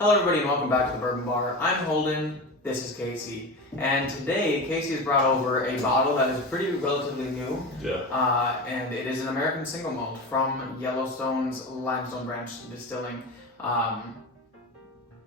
Hello everybody and welcome back to the Bourbon Bar. I'm Holden, this is Casey. And today, Casey has brought over a bottle that is pretty relatively new. Yeah. And it is an American Single Malt from Yellowstone's Limestone Branch Distilling. I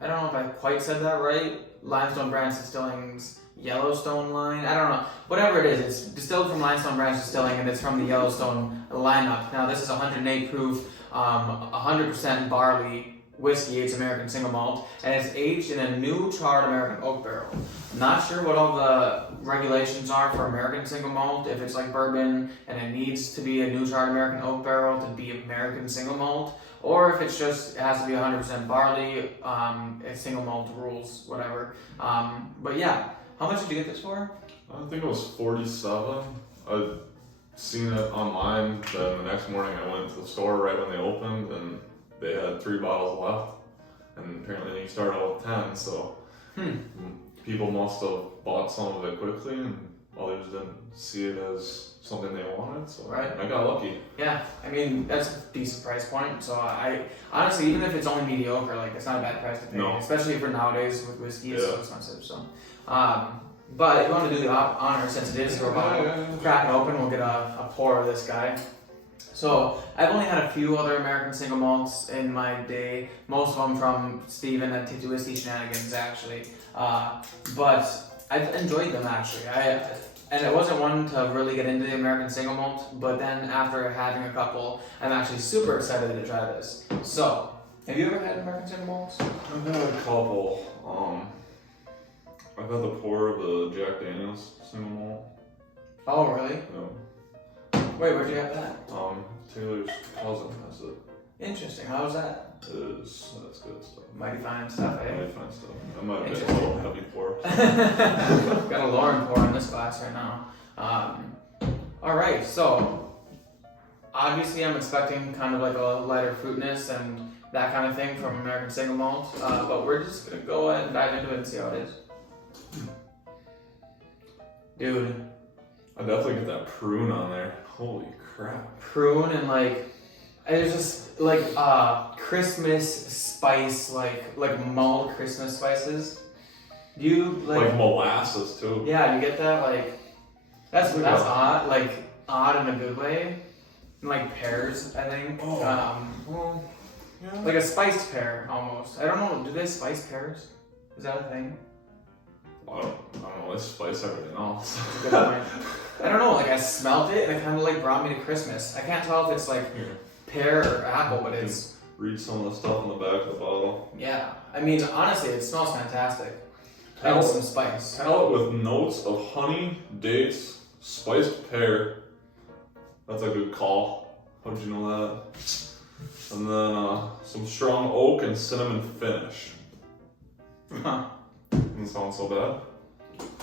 don't know if I quite said that right. Limestone Branch Distilling's Yellowstone line. I don't know. Whatever it is, it's distilled from Limestone Branch Distilling and it's from the Yellowstone lineup. Now this is 108 proof, 100% barley whiskey. It's American Single Malt, and it's aged in a new charred American oak barrel. I'm not sure what all the regulations are for American Single Malt, if it's like bourbon and it needs to be a new charred American oak barrel to be American Single Malt, or if it's just, it has to be 100% barley, single malt rules, whatever. But yeah, how much did you get this for? I think it was 47. I'd seen it online, then the next morning I went to the store right when they opened, and they had 3 bottles left, and apparently you start out with 10, so people must have bought some of it quickly, and others didn't see it as something they wanted, so right. I got lucky. Yeah, I mean, that's a decent price point, so I honestly, even if it's only mediocre, like, it's not a bad price to pay, No. especially for nowadays with whiskey, it's so expensive, so. But if you want to do the honor, since it is your bottle, crack it open, we'll get a pour of this guy. So, I've only had a few other American Single Malts in my day, most of them from Steven at Titty Whiskey Shenanigans, actually. But I've enjoyed them, actually. And it wasn't one to really get into the American Single Malt, but then after having a couple, I'm actually super excited to try this. So, have you ever had American Single Malts? I've had a couple. I've had the pour of the Jack Daniels Single Malt. Oh, really? Yeah. Wait, where'd you have that? Taylor's cousin has it. Interesting. How was that? That's good stuff. Mighty fine stuff, eh? Mighty fine stuff. That might have been a little heavy pour. Got a Lauren pour in this glass right now. Alright, so obviously I'm expecting kind of like a lighter fruitness and that kind of thing from American Single Malt, but we're just gonna go ahead and dive into it and see how it is. Dude. I definitely get that prune on there. Holy crap. Prune and like, there's just like Christmas spice, like mulled Christmas spices. Do you like molasses too? Yeah, you get that like that's odd, like odd in a good way. And like pears, I think. Oh. Well, yeah. Like a spiced pear almost. I don't know. Do they spice pears? Is that a thing? I don't know. They spice everything else. Good point. I don't know. Like I smelled it and it kind of like brought me to Christmas. I can't tell if it's like pear or apple, but it's. Read some of the stuff on the back of the bottle. Yeah, I mean honestly, it smells fantastic. And some spice. Palate with notes of honey, dates, spiced pear. That's a good call. How'd you know that? And then some strong oak and cinnamon finish. Huh. Doesn't sound so bad.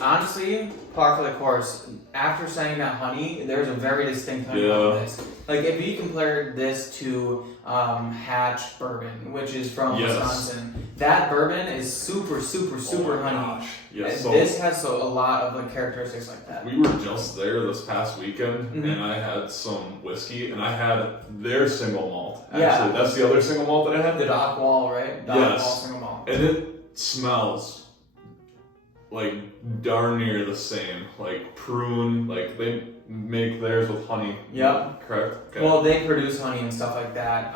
Honestly, par for the course. After saying that honey, there's a very distinct honey on this. Like if you compare this to Hatch Bourbon, which is from Wisconsin, that bourbon is super honey. Gosh. Yes. So this has a lot of like characteristics like that. We were just there this past weekend, and I had some whiskey, and I had their single malt. Actually, that's the other single malt that I had. The Dock Wall, right? Dock Wall single malt. And it smells like darn near the same, like prune, like they make theirs with honey. Yep. Correct? Okay. Well, they produce honey and stuff like that,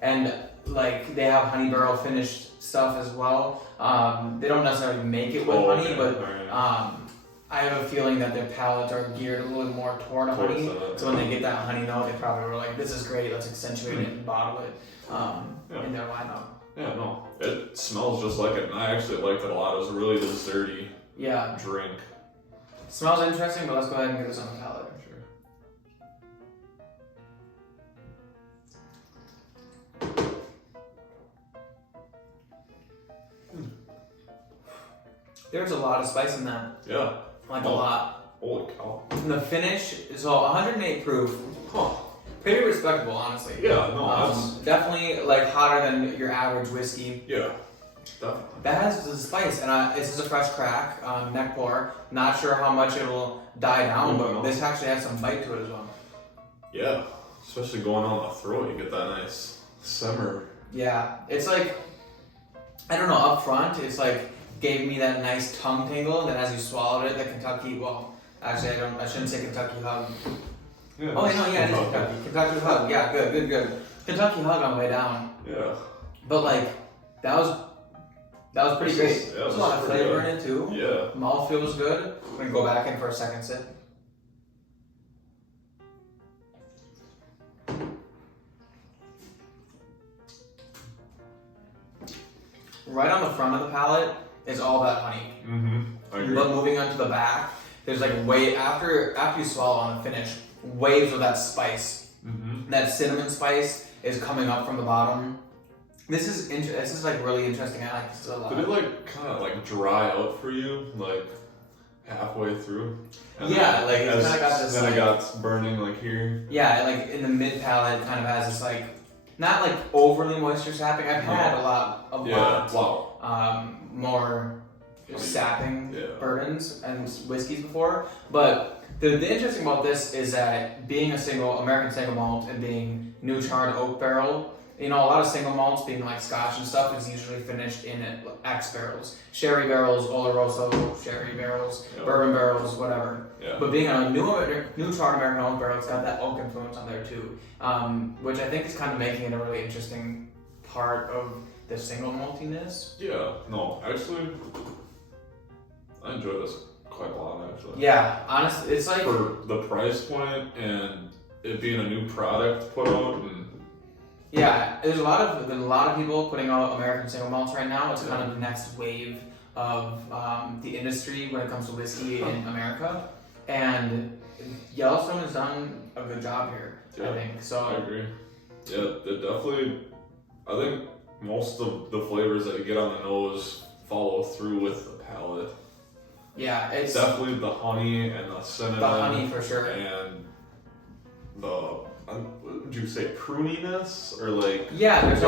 and like they have honey barrel finished stuff as well. They don't necessarily make it with honey, but I have a feeling that their palates are geared a little more toward honey. So when they get that honey note, they probably were like, "This is great. Let's accentuate it and bottle it in their lineup." Yeah, no, it smells just like it, and I actually liked it a lot. It was a really desserty drink. Smells interesting, but let's go ahead and get this on the palate. Sure. There's a lot of spice in that. Yeah. Like a lot. Holy cow. And the finish, so 108 proof. Pretty respectable, honestly. Yeah, no, that's definitely like hotter than your average whiskey. Yeah, definitely. That has the spice, and this is a fresh crack, neck pour. Not sure how much it'll die down, but this actually has some bite to it as well. Yeah, especially going on the throat, you get that nice simmer. Yeah, it's like I don't know, up front, it's like, gave me that nice tongue tingle, and then as you swallowed it, the Kentucky, well, actually I shouldn't say Kentucky hug. Yeah, Oh, no, yeah, it is Kentucky. Kentucky hug, yeah, good. Kentucky hug on the way down. Yeah. But like, that was pretty great. Yeah, There's a lot of flavor good. in it too. Yeah. Mouthfeel was good. We're gonna go back in for a second sip. Right on the front of the palate is all that honey. I agree. But moving on to the back, there's like after you swallow on the finish, waves of that spice. That cinnamon spice is coming up from the bottom. This is like really interesting. I like this a lot. Did it like kind of like dry out for you, like halfway through? And yeah, like it kind of got this. Then like, it got burning like here. Yeah, like in the mid palate, it kind of has this like not like overly moisture sapping. I've had a lot more sapping bourbons and whiskeys before, but the interesting about this is that being a American single malt and being new charred oak barrel, you know, a lot of single malts being like Scotch and stuff is usually finished in X barrels, sherry barrels, Oloroso sherry barrels, bourbon barrels, whatever. Yeah. But being a new charred American oak barrel, it's got that oak influence on there too, which I think is kind of making it a really interesting part of the single maltiness. Yeah. No, actually, I enjoy this quite a lot actually. Yeah, honestly, it's like for the price point and it being a new product put out and. Yeah, there's a lot of people putting out American single malts right now. It's kind of the next wave of the industry when it comes to whiskey in America, and Yellowstone has done a good job here. Yeah, I think so. I agree. Yeah, it definitely. I think most of the flavors that you get on the nose follow through with the palate. Yeah, it's definitely the honey and the cinnamon. The honey for sure. And the. What would you say, pruniness or like? Yeah, there's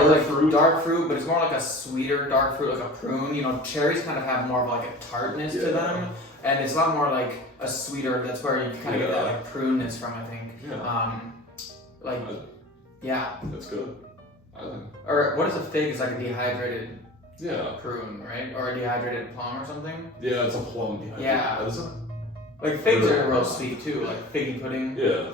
dark fruit, but it's more like a sweeter dark fruit, like a prune. You know, cherries kind of have more of like a tartness to them, and it's a lot more like a sweeter. That's where you kind of get that like pruneness from, I think. Yeah. That's good. I think. Or what is a fig? It's like a dehydrated. Yeah. Prune, right? Or a dehydrated plum or something. Yeah, it's a plum dehydrated. Yeah. Is it? Like figs are real sweet too, like figgy pudding. Yeah.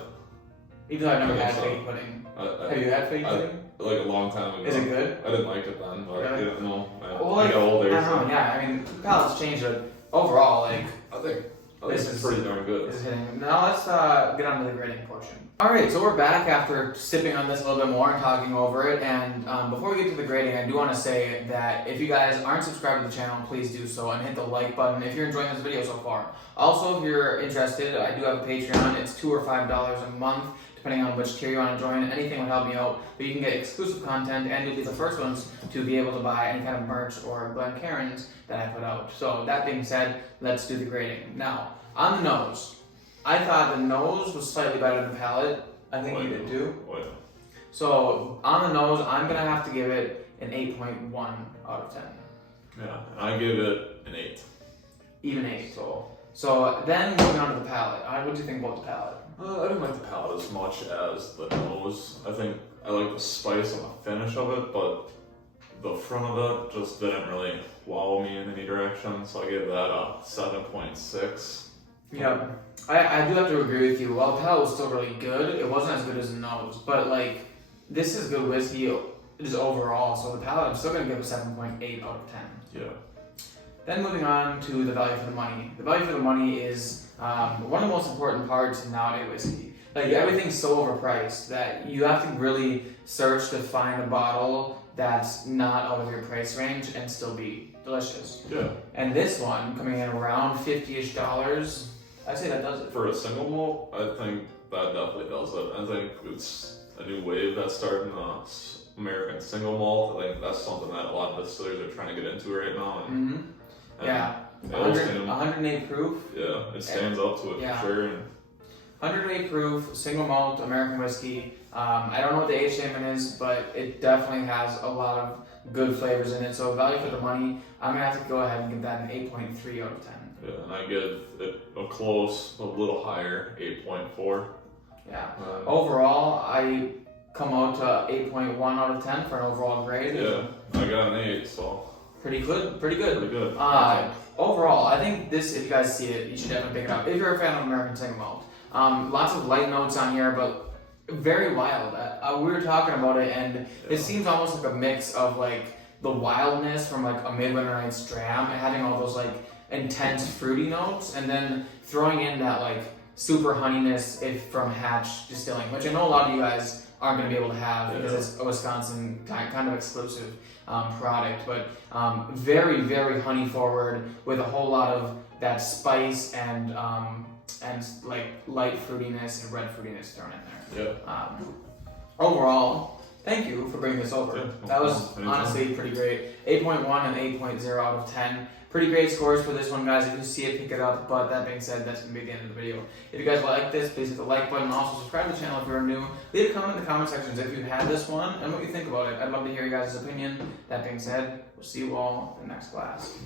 Even though I've never had figgy pudding. Have you had figgy pudding? Like a long time ago. Is it good? I didn't like it then, but I didn't know. I got older. Yeah, I mean, palate's changed, but overall, like, I think this is pretty darn good. This is hitting. Now let's get on to the grading portion. Alright, so we're back after sipping on this a little bit more and talking over it, and before we get to the grading, I do want to say that if you guys aren't subscribed to the channel, please do so and hit the like button if you're enjoying this video so far. Also, if you're interested, I do have a Patreon. It's $2 or $5 a month, depending on which tier you want to join. Anything would help me out, but you can get exclusive content, and you'll be the first ones to be able to buy any kind of merch or Glencairns that I put out. So that being said, let's do the grading. Now, on the nose, I thought the nose was slightly better than the palate. I think you did too. Oh, yeah. So on the nose, I'm gonna have to give it an 8.1 out of 10. Yeah, I give it an 8. Even 8. So then moving on to the palate. What do you think about the palate? I didn't like the palate as much as the nose. I think I like the spice and the finish of it, but the front of it just didn't really wow me in any direction. So I gave that a 7.6. Yeah, I do have to agree with you. While the palate was still really good, it wasn't as good as the nose. But like, this is good whiskey just overall. So the palate, I'm still gonna give a 7.8 out of 10. Yeah. Then moving on to the value for the money. The value for the money is one of the most important parts in nowadays whiskey. Like everything's so overpriced that you have to really search to find a bottle that's not out of your price range and still be delicious. Yeah. And this one coming in around $50-ish, I'd say that does it. For a single malt, I think that definitely does it. I think it's a new wave that's starting American Single Malt. I think that's something that a lot of distillers are trying to get into right now. And, yeah. 108 proof. Yeah, it stands up to it for sure. 108 proof, single malt, American whiskey. I don't know what the age statement is, but it definitely has a lot of good flavors in it. So value for the money, I'm gonna have to go ahead and give that an 8.3 out of 10. Yeah, and I give it a little higher, 8.4. Yeah. Overall, I come out to 8.1 out of 10 for an overall grade. Yeah, I got an 8, so. Pretty good. Pretty good. Pretty good. Overall, I think this, if you guys see it, you should definitely pick it up. If you're a fan of American Single Malt. Lots of light notes on here, but very wild. We were talking about it, and it seems almost like a mix of like the wildness from like a Midwinter Night's Dram and having all those like intense fruity notes, and then throwing in that like super honeyness from Hatch Distilling, which I know a lot of you guys aren't going to be able to have because it's a Wisconsin kind of exclusive product, but very, very honey forward with a whole lot of that spice and like light fruitiness and red fruitiness thrown in there. Yeah. Overall, thank you for bringing this over. Yeah, That was honestly pretty great. 8.1 and 8.0 out of 10. Pretty great scores for this one, guys. If you see it, pick it up. But that being said, that's going to be the end of the video. If you guys like this, please hit the like button. Also, subscribe to the channel if you're new. Leave a comment in the comment sections if you had this one and what you think about it. I'd love to hear your guys' opinion. That being said, we'll see you all in the next class.